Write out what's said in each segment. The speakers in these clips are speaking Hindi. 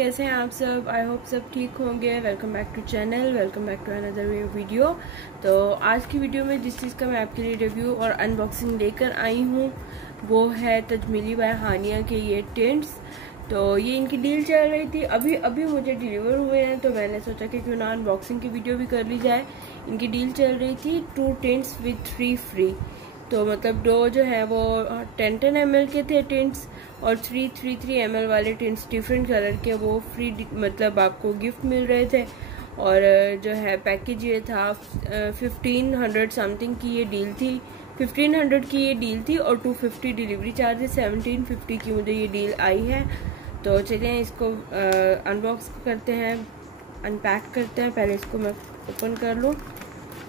कैसे हैं आप सब। आई होप सब ठीक होंगे। Welcome back to channel, welcome back to another video. तो आज की वीडियो में जिस चीज़ का मैं आपके लिए रिव्यू और अनबॉक्सिंग लेकर आई हूँ वो है तजमीली बाय हानिया के ये टेंट्स। तो ये इनकी डील चल रही थी, अभी मुझे डिलीवर हुए हैं, तो मैंने सोचा कि क्यों ना अनबॉक्सिंग की वीडियो भी कर ली जाए। इनकी डील चल रही थी 2 टेंट्स विद 3 फ्री। तो मतलब 2 जो है वो 10 ml के थे टेंट्स और 3 ml वाले टेंट्स डिफरेंट कलर के वो फ्री मतलब आपको गिफ्ट मिल रहे थे। और जो है पैकेज ये था 1500 समथिंग की ये डील थी, 1500 की ये डील थी और 250 डिलीवरी चार्जेस, 1750 की मुझे ये डील आई है। तो चलिए इसको अनबॉक्स करते हैं, अनपैक करते हैं। पहले इसको मैं ओपन कर लूँ,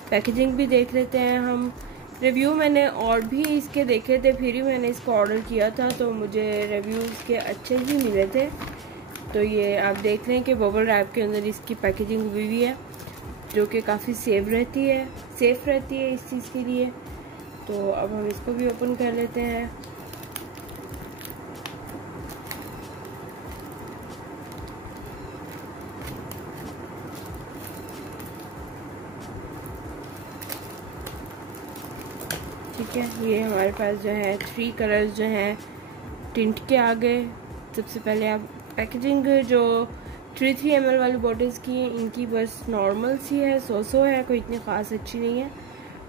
पैकेजिंग भी देख लेते हैं हम। रिव्यू मैंने और भी इसके देखे थे, फिर ही मैंने इसको ऑर्डर किया था, तो मुझे रिव्यू इसके अच्छे ही मिले थे। तो ये आप देख रहे हैं कि बबल रैप के अंदर इसकी पैकेजिंग हुई हुई है, जो कि काफ़ी सेफ रहती है इस चीज़ के लिए। तो अब हम इसको भी ओपन कर लेते हैं। ठीक है, ये हमारे पास जो है 3 कलर्स जो हैं टिंट के आ गए। सबसे पहले आप पैकेजिंग जो 3 ml वाली बॉटल्स की है, इनकी बस नॉर्मल सी है, सो है, कोई इतनी ख़ास अच्छी नहीं है।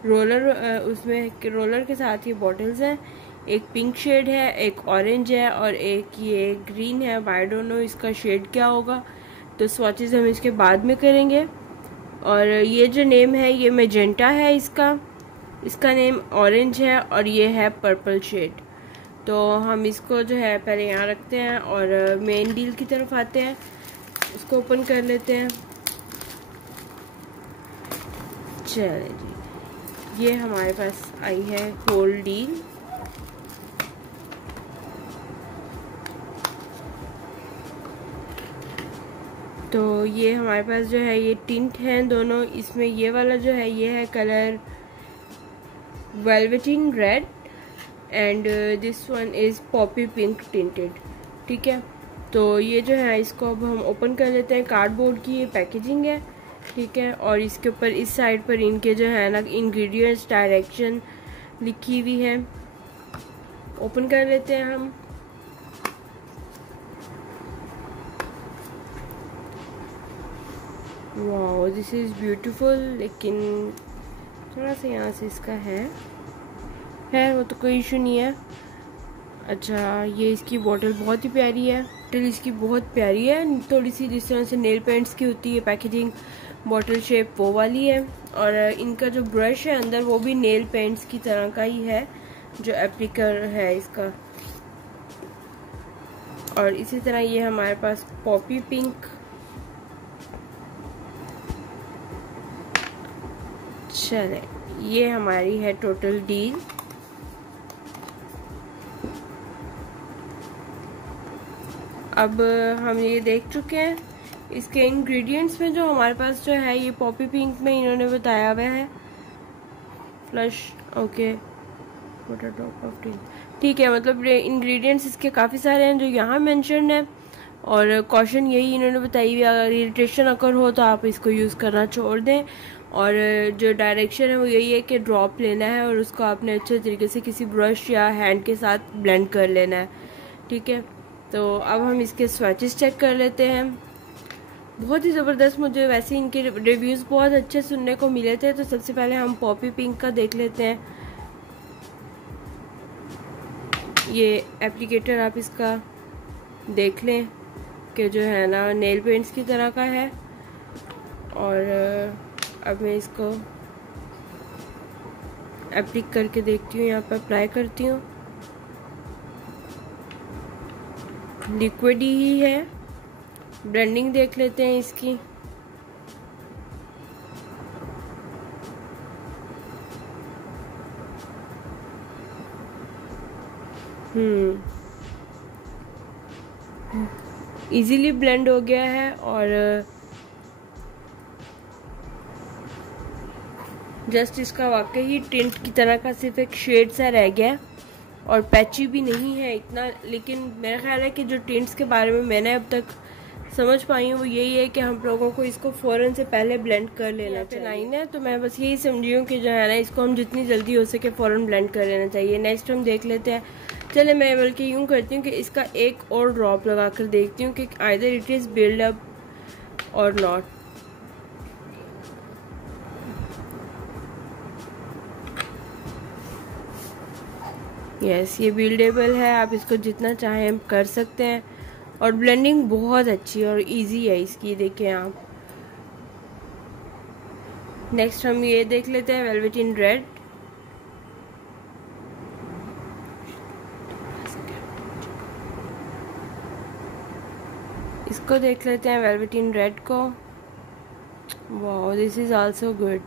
रोलर उसमें रोलर के साथ ये बॉटल्स हैं, एक पिंक शेड है, एक ऑरेंज है और एक ये ग्रीन है। आई डोंट नो इसका शेड क्या होगा, तो स्वॉचेस हम इसके बाद में करेंगे। और ये जो नेम है ये मैजेंटा है, इसका नेम ऑरेंज है और ये है पर्पल शेड। तो हम इसको जो है पहले यहाँ रखते हैं और मेन डील की तरफ आते हैं, उसको ओपन कर लेते हैं। चलिए जी, ये हमारे पास आई है होल डील। तो ये हमारे पास जो है ये टिंट हैं दोनों। इसमें ये वाला जो है ये है colour velveteen red and this one is poppy pink tinted. ठीक है, तो ये जो है इसको अब हम ओपन कर लेते हैं। कार्डबोर्ड की ये पैकेजिंग है, ठीक है। और इसके ऊपर इस साइड पर इनके जो है ना इंग्रेडिएंट्स डायरेक्शन लिखी हुई है। ओपन कर लेते हैं हम। वाओ, दिस इज़ ब्यूटीफुल, लेकिन थोड़ा सा यहाँ से इसका है वो तो कोई इशू नहीं है। अच्छा, ये इसकी बॉटल बहुत ही प्यारी है, बॉटल इसकी बहुत प्यारी है, थोड़ी सी जिस तरह से नेल पेंट्स की होती है पैकेजिंग, बॉटल शेप वो वाली है। और इनका जो ब्रश है अंदर वो भी नेल पेंट्स की तरह का ही है, जो एप्लीकर है इसका। और इसी तरह ये हमारे पास पॉपी पिंक। चले, ये हमारी है टोटल डील। अब हम ये देख चुके हैं इसके इंग्रेडिएंट्स में जो हमारे पास जो है ये पॉपी पिंक में इन्होंने बताया हुआ है flush, okay, drop of tint. ठीक है, मतलब इंग्रेडिएंट्स इसके काफ़ी सारे हैं जो यहाँ मेंशन है। और कॉशन यही इन्होंने बताई हुई, अगर इरिटेशन अगर हो तो आप इसको यूज़ करना छोड़ दें। और जो डायरेक्शन है वो यही है कि ड्रॉप लेना है और उसको आपने अच्छे तरीके से किसी ब्रश या हैंड के साथ ब्लेंड कर लेना है। ठीक है, तो अब हम इसके स्वैचेस चेक कर लेते हैं। बहुत ही ज़बरदस्त, मुझे वैसे इनके रिव्यूज़ बहुत अच्छे सुनने को मिले थे। तो सबसे पहले हम पॉपी पिंक का देख लेते हैं। ये एप्लीकेटर आप इसका देख लें कि जो है ना नेल पेंट्स की तरह का है। और अब मैं इसको एप्लिक करके देखती हूँ, यहाँ पर अप्लाई करती हूँ। लिक्विड ही है, ब्लेंडिंग देख लेते हैं इसकी। इजीली ब्लेंड हो गया है और जस्ट इसका वाकई ही टिंट की तरह का सिर्फ एक शेड सा रह गया और पैची भी नहीं है इतना। लेकिन मेरा ख्याल है कि जो टिंट्स के बारे में मैंने अब तक समझ पाई हूँ वो यही है कि हम लोगों को इसको फ़ौरन से पहले ब्लेंड कर लेना चाहिए। लाइन है तो मैं बस यही समझी हूँ कि जो है ना इसको हम जितनी जल्दी हो सके फ़ौरन ब्लेंड कर लेना चाहिए। नेक्स्ट हम देख लेते हैं। चले मैं बल्कि यूँ करती हूँ कि इसका एक और ड्रॉप लगा कर देखती हूँ कि either it is build up और नॉट। यस, ये बिल्डेबल है, आप इसको जितना चाहें कर सकते हैं और ब्लेंडिंग बहुत अच्छी और इजी है इसकी, देखें आप। नेक्स्ट हम ये देख लेते हैं वेलवेटिन रेड। इसको देख लेते हैं वेलवेटिन रेड को। Wow, this is also good.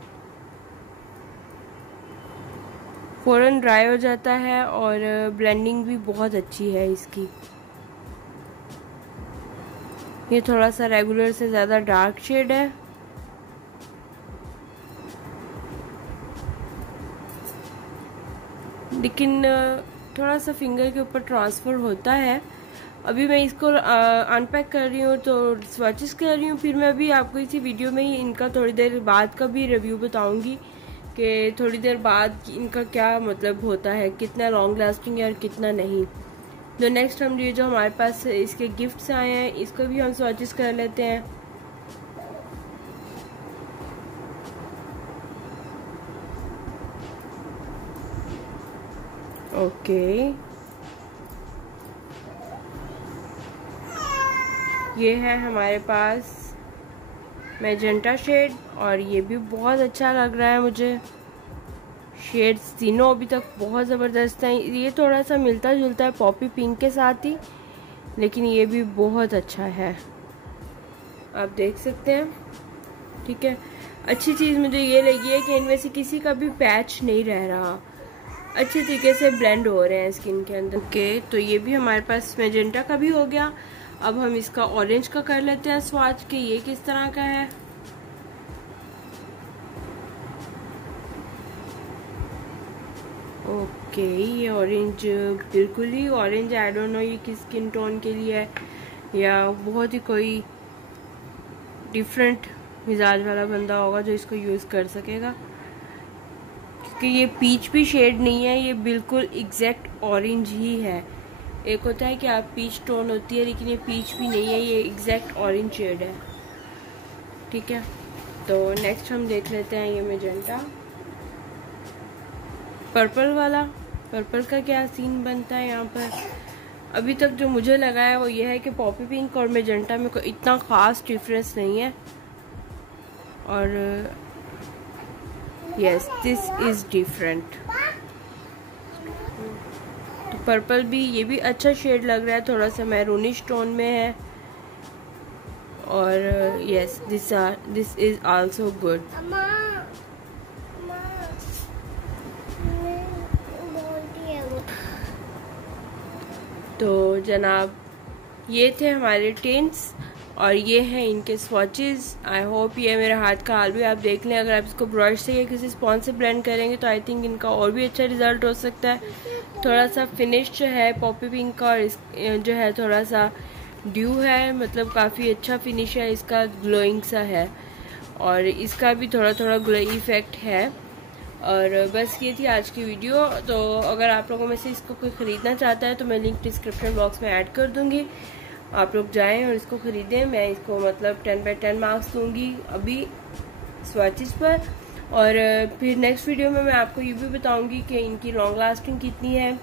फ़ौरन ड्राई हो जाता है और ब्लेंडिंग भी बहुत अच्छी है इसकी। ये थोड़ा सा रेगुलर से ज़्यादा डार्क शेड है। लेकिन थोड़ा सा फिंगर के ऊपर ट्रांसफ़र होता है। अभी मैं इसको अनपैक कर रही हूँ तो स्वॉचेस कर रही हूँ, फिर मैं अभी आपको इसी वीडियो में ही इनका थोड़ी देर बाद का भी रिव्यू बताऊँगी कि थोड़ी देर बाद इनका क्या मतलब होता है, कितना लॉन्ग लास्टिंग है और कितना नहीं। तो नेक्स्ट हम ये जो हमारे पास इसके गिफ्ट्स आए हैं इसको भी हम स्वॉचेस कर लेते हैं। ओके, ये है हमारे पास मैजेंटा शेड और ये भी बहुत अच्छा लग रहा है मुझे। शेड्स तीनों अभी तक बहुत ज़बरदस्त हैं। ये थोड़ा सा मिलता जुलता है पॉपी पिंक के साथ ही, लेकिन ये भी बहुत अच्छा है, आप देख सकते हैं। ठीक है, अच्छी चीज़ मुझे ये लगी है कि इनमें से किसी का भी पैच नहीं रह रहा, अच्छे तरीके से ब्लेंड हो रहे हैं स्किन के अंदर। ओके, तो ये भी हमारे पास मैजेंटा का भी हो गया। अब हम इसका ऑरेंज का कर लेते हैं स्वाच के, ये किस तरह का है। ओके, ये ऑरेंज बिल्कुल ही ऑरेंज, आई डोंट नो ये किस स्किन टोन के लिए है या बहुत ही कोई डिफरेंट मिजाज वाला बंदा होगा जो इसको यूज़ कर सकेगा, क्योंकि ये पीच भी शेड नहीं है, ये बिल्कुल एग्जैक्ट ऑरेंज ही है। एक होता है कि आप पीच टोन होती है, लेकिन ये पीच भी नहीं है, ये एग्जैक्ट ऑरेंज शेड है। ठीक है, तो नेक्स्ट हम देख लेते हैं ये मैजेंटा पर्पल वाला। पर्पल का क्या सीन बनता है यहाँ पर। अभी तक जो मुझे लगा है वो ये है कि पॉपी पिंक और मैजेंटा में कोई इतना ख़ास डिफरेंस नहीं है, और यस दिस इज़ डिफरेंट। तो पर्पल भी, ये भी अच्छा शेड लग रहा है, थोड़ा सा मैरूनिश टोन में है, और yes this is also good. तो जनाब ये थे हमारे टिंट्स और ये हैं इनके स्वॉचेस। आई होप ये मेरे हाथ का हाल भी आप देख लें। अगर आप इसको ब्रश से या किसी स्पॉन्ज से ब्लेंड करेंगे तो आई थिंक इनका और भी अच्छा रिजल्ट हो सकता है। थोड़ा सा फिनिश जो है पॉपी पिंक का, और इस जो है थोड़ा सा ड्यू है, मतलब काफ़ी अच्छा फिनिश है इसका, ग्लोइंग सा है, और इसका भी थोड़ा थोड़ा ग्लोई इफेक्ट है। और बस ये थी आज की वीडियो। तो अगर आप लोगों में से इसको कोई ख़रीदना चाहता है तो मैं लिंक डिस्क्रिप्शन बॉक्स में ऐड कर दूँगी, आप लोग जाएं और इसको ख़रीदें। मैं इसको मतलब 10/10 मार्क्स दूँगी अभी स्वॉचेस पर। और फिर नेक्स्ट वीडियो में मैं आपको ये भी बताऊँगी कि इनकी लॉन्ग लास्टिंग कितनी है।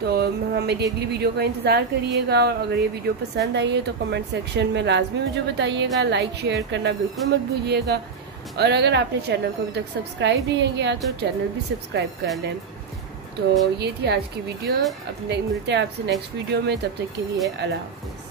तो मेरी अगली वीडियो का इंतज़ार करिएगा, और अगर ये वीडियो पसंद आई है तो कमेंट सेक्शन में लाजमी मुझे बताइएगा। लाइक शेयर करना बिल्कुल मत भूलिएगा, और अगर आपने चैनल को अभी तक सब्सक्राइब नहीं किया तो चैनल भी सब्सक्राइब कर लें। तो ये थी आज की वीडियो। अब मिलते हैं आपसे नेक्स्ट वीडियो में, तब तक के लिए अल्लाह हाफ़िज़।